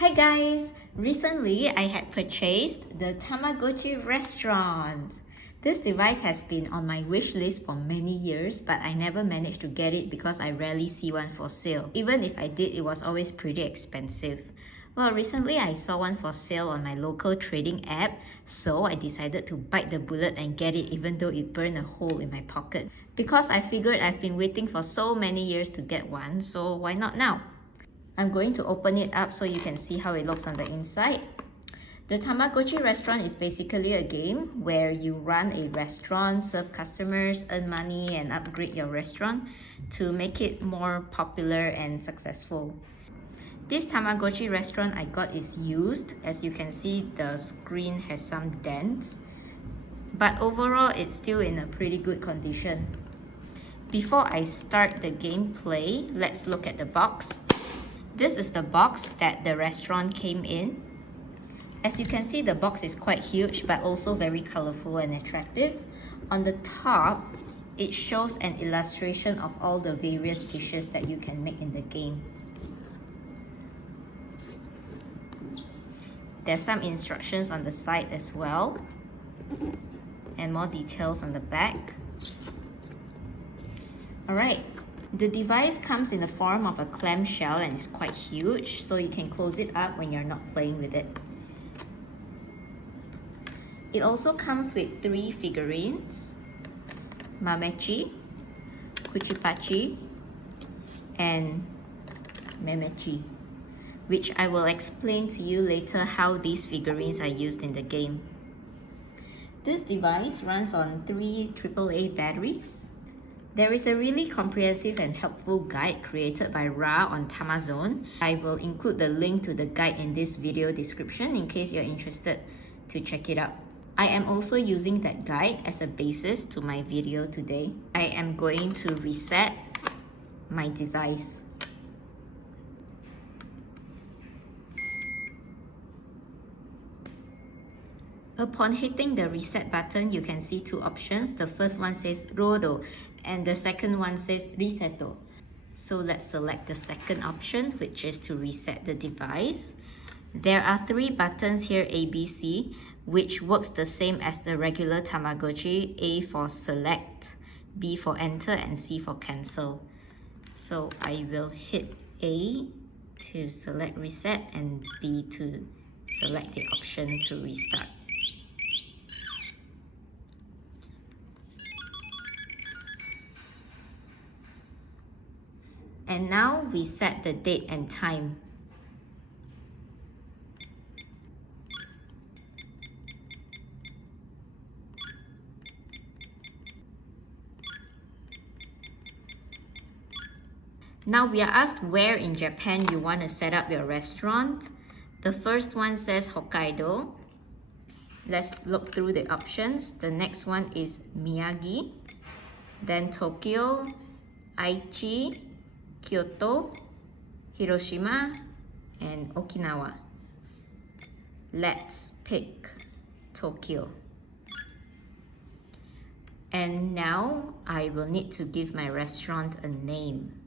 Hi guys! Recently, I had purchased the Tamagotchi Restaurant. This device has been on my wish list for many years, but I never managed to get it because I rarely see one for sale. Even if I did, it was always pretty expensive. Well, recently I saw one for sale on my local trading app, so I decided to bite the bullet and get it even though it burned a hole in my pocket. Because I figured I've been waiting for so many years to get one, so why not now? I'm going to open it up so you can see how it looks on the inside. The Tamagotchi Restaurant is basically a game where you run a restaurant, serve customers, earn money, and upgrade your restaurant to make it more popular and successful. This Tamagotchi Restaurant I got is used. As you can see, the screen has some dents, but overall it's still in a pretty good condition. Before I start the gameplay, let's look at the box. This is the box that the restaurant came in. As you can see, the box is quite huge but also very colorful and attractive. On the top, it shows an illustration of all the various dishes that you can make in the game. There's some instructions on the side as well, and more details on the back. Alright. The device comes in the form of a clamshell and is quite huge, so you can close it up when you're not playing with it. It also comes with 3 figurines: Mamechi, Kuchipachi, and Memechi, which I will explain to you later how these figurines are used in the game. This device runs on 3 AAA batteries. There is a really comprehensive and helpful guide created by Ra on Tamazone. I will include the link to the guide in this video description in case you're interested to check it out. I am also using that guide as a basis to my video today. I am going to reset my device. Upon hitting the reset button, you can see 2 options. The first one says Rodo and the second one says Reseto. So let's select the second option, which is to reset the device. There are 3 buttons here, A, B, C, which works the same as the regular Tamagotchi. A for select, B for enter, and C for cancel. So I will hit A to select reset and B to select the option to restart. And now we set the date and time. Now we are asked where in Japan you want to set up your restaurant. The first one says Hokkaido. Let's look through the options. The next one is Miyagi, then Tokyo, Aichi, Kyoto, Hiroshima, and Okinawa. Let's pick Tokyo. And now I will need to give my restaurant a name.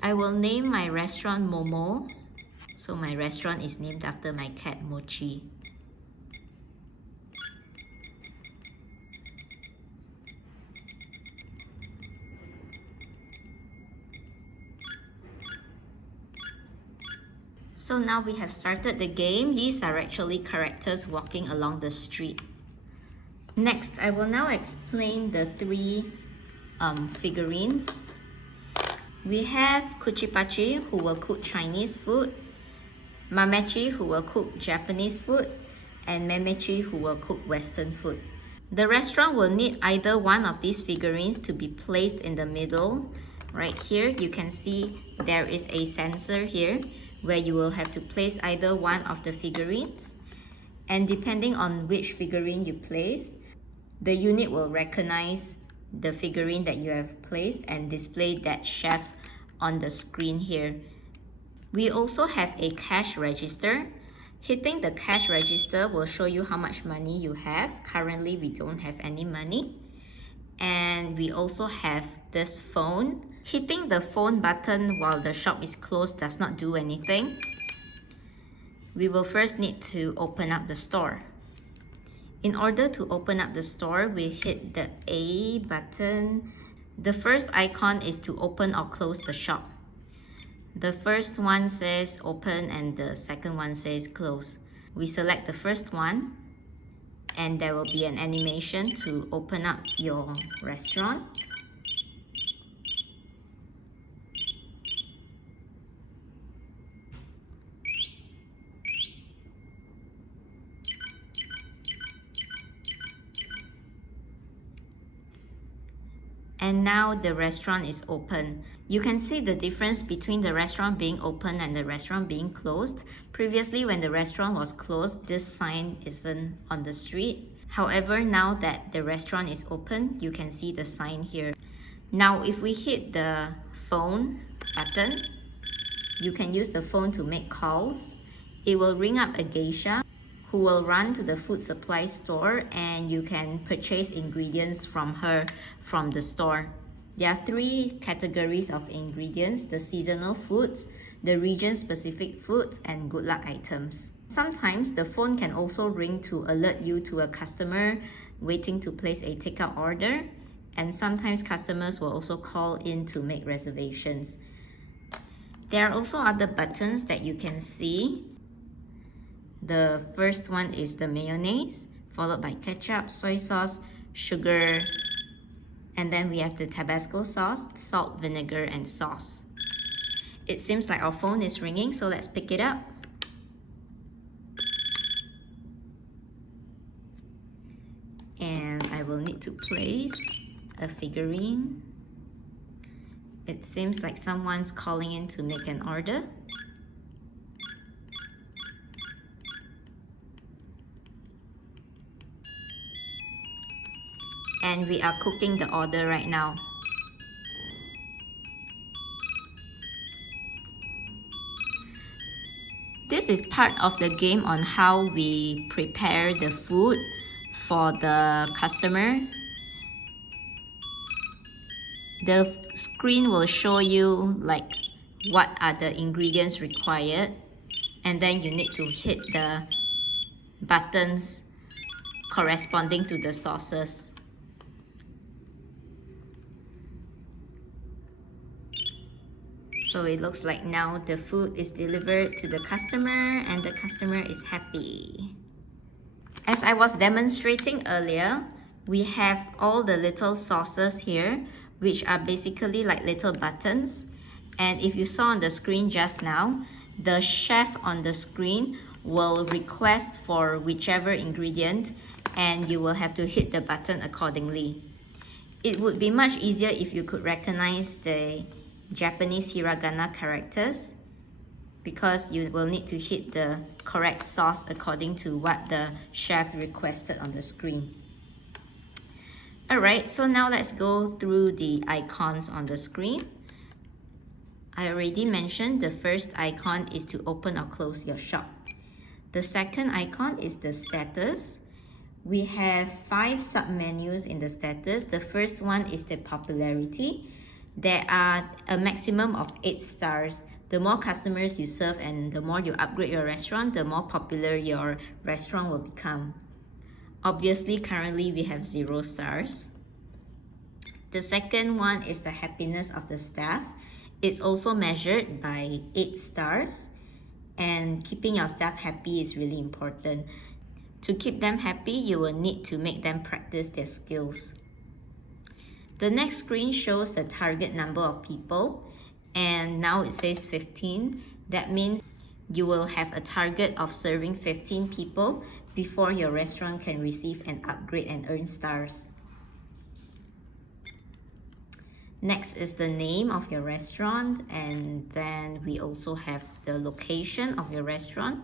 I will name my restaurant Momo. So my restaurant is named after my cat Mochi. So now we have started the game. These are actually characters walking along the street. Next, I will now explain the 3 figurines. We have Kuchipachi, who will cook Chinese food, Mamechi, who will cook Japanese food, and Memechi, who will cook Western food. The restaurant will need either one of these figurines to be placed in the middle. Right here, you can see there is a sensor here where you will have to place either one of the figurines. And depending on which figurine you place, the unit will recognize the figurine that you have placed and display that chef on the screen here. We also have a cash register. Hitting the cash register will show you how much money you have. Currently, we don't have any money. And we also have this phone. Hitting the phone button while the shop is closed does not do anything. we will first need to open up the store. In order to open up the store, we hit the A button. The first icon is to open or close the shop. The first one says open and the second one says close. We select the first one and there will be an animation to open up your restaurant. And now the restaurant is open. You can see the difference between the restaurant being open and the restaurant being closed. Previously, when the restaurant was closed, this sign isn't on the street. However, now that the restaurant is open, you can see the sign here. Now, if we hit the phone button, you can use the phone to make calls. It will ring up a geisha who will run to the food supply store and you can purchase ingredients from her from the store. There are 3 categories of ingredients: the seasonal foods, the region-specific foods, and good luck items. Sometimes the phone can also ring to alert you to a customer waiting to place a takeout order, and sometimes customers will also call in to make reservations. There are also other buttons that you can see. The first one is the mayonnaise, followed by ketchup, soy sauce, sugar, and then we have the Tabasco sauce, salt, vinegar, and sauce. It seems like our phone is ringing, so let's pick it up. And I will need to place a figurine. It seems like someone's calling in to make an order. And we are cooking the order right now. This is part of the game on how we prepare the food for the customer. The screen will show you like what are the ingredients required, and then you need to hit the buttons corresponding to the sauces. So it looks like now the food is delivered to the customer and the customer is happy. As I was demonstrating earlier, we have all the little sauces here, which are basically like little buttons. And if you saw on the screen just now, the chef on the screen will request for whichever ingredient and you will have to hit the button accordingly. It would be much easier if you could recognize the Japanese hiragana characters, because you will need to hit the correct sauce according to what the chef requested on the screen. Alright, so now let's go through the icons on the screen. I already mentioned the first icon is to open or close your shop. The second icon is the status. We have 5 sub-menus in the status. The first one is the popularity. There are a maximum of 8 stars. The more customers you serve and the more you upgrade your restaurant, the more popular your restaurant will become. Obviously, currently we have 0 stars. The second one is the happiness of the staff. It's also measured by 8 stars. And keeping your staff happy is really important. To keep them happy, you will need to make them practice their skills. The next screen shows the target number of people, and now it says 15. That means you will have a target of serving 15 people before your restaurant can receive an upgrade and earn stars. Next is the name of your restaurant, and then we also have the location of your restaurant.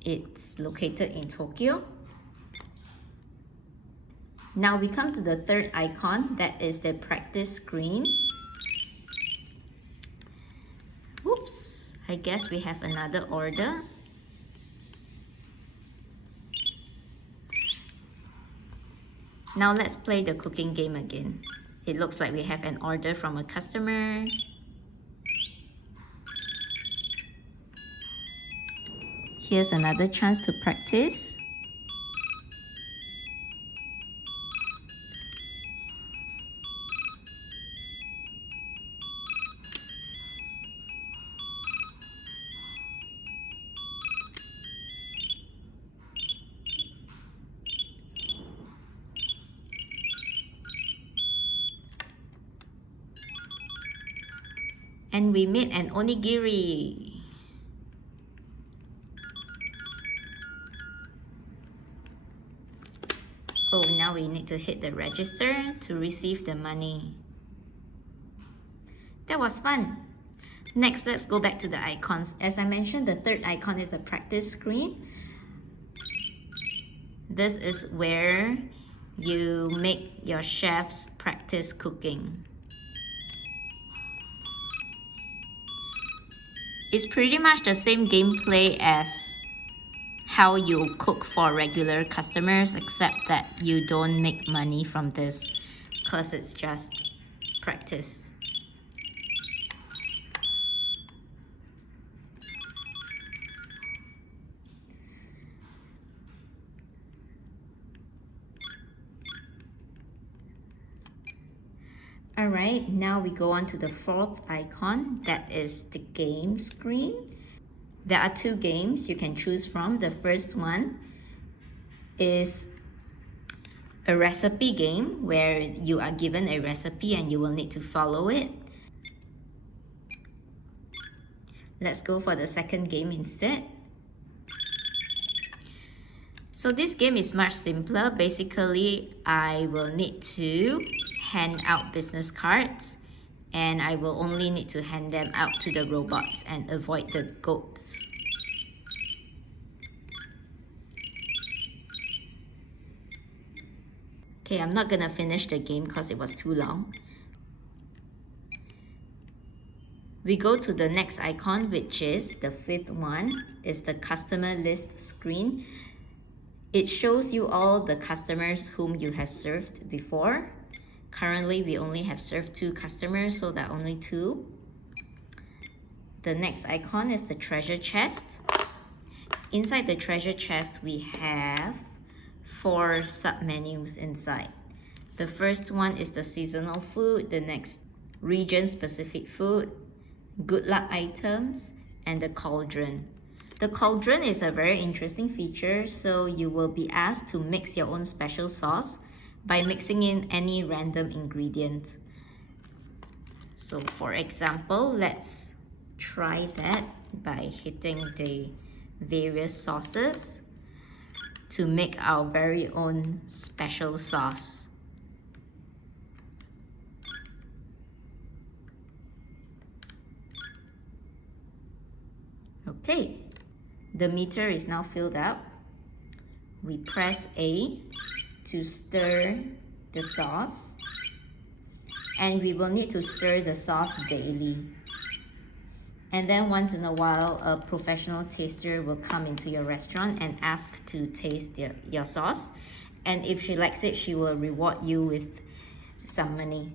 It's located in Tokyo. Now we come to the third icon, that is the practice screen. Whoops, I guess we have another order. Now let's play the cooking game again. It looks like we have an order from a customer. Here's another chance to practice. And we made an onigiri. Oh, now we need to hit the register to receive the money. That was fun. Next, let's go back to the icons. As I mentioned, the third icon is the practice screen. This is where you make your chefs practice cooking. It's pretty much the same gameplay as how you cook for regular customers, except that you don't make money from this because it's just practice. Alright, now we go on to the fourth icon, that is the game screen. There are two games you can choose from. The first one is a recipe game where you are given a recipe and you will need to follow it. Let's go for the second game instead. So this game is much simpler. Basically, I will need to hand out business cards and I will only need to hand them out to the robots and avoid the goats. Okay, I'm not gonna finish the game because it was too long. We go to the next icon, which is the fifth one, is the customer list screen. It shows you all the customers whom you have served before. Currently, we only have served 2 customers, so there are only 2. The next icon is the treasure chest. Inside the treasure chest, we have 4 sub-menus inside. The first one is the seasonal food, the next region-specific food, good luck items, and the cauldron. The cauldron is a very interesting feature, so you will be asked to mix your own special sauce by mixing in any random ingredient. So for example, let's try that by hitting the various sauces to make our very own special sauce. Okay, the meter is now filled up. We press A to stir the sauce, and we will need to stir the sauce daily. And then once in a while, a professional taster will come into your restaurant and ask to taste your sauce. And if she likes it, she will reward you with some money.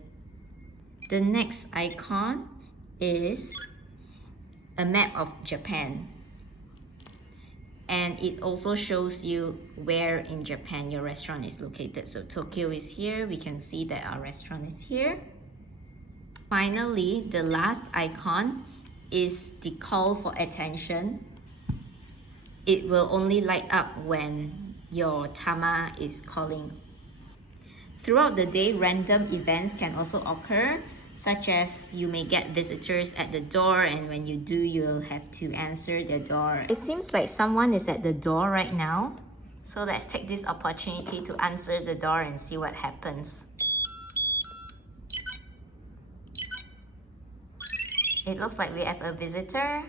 The next icon is a map of Japan. And it also shows you where in Japan your restaurant is located. So Tokyo is here. We can see that our restaurant is here. Finally, the last icon is the call for attention. It will only light up when your tama is calling. Throughout the day, random events can also occur, such as you may get visitors at the door, and when you do, you'll have to answer the door. It seems like someone is at the door right now. So let's take this opportunity to answer the door and see what happens. It looks like we have a visitor.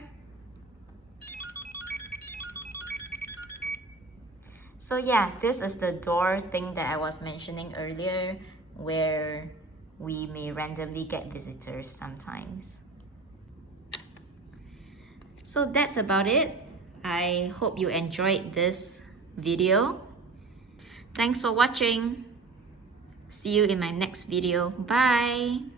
So yeah, this is the door thing that I was mentioning earlier, where we may randomly get visitors sometimes. So that's about it. I hope you enjoyed this video. Thanks for watching. See you in my next video. Bye!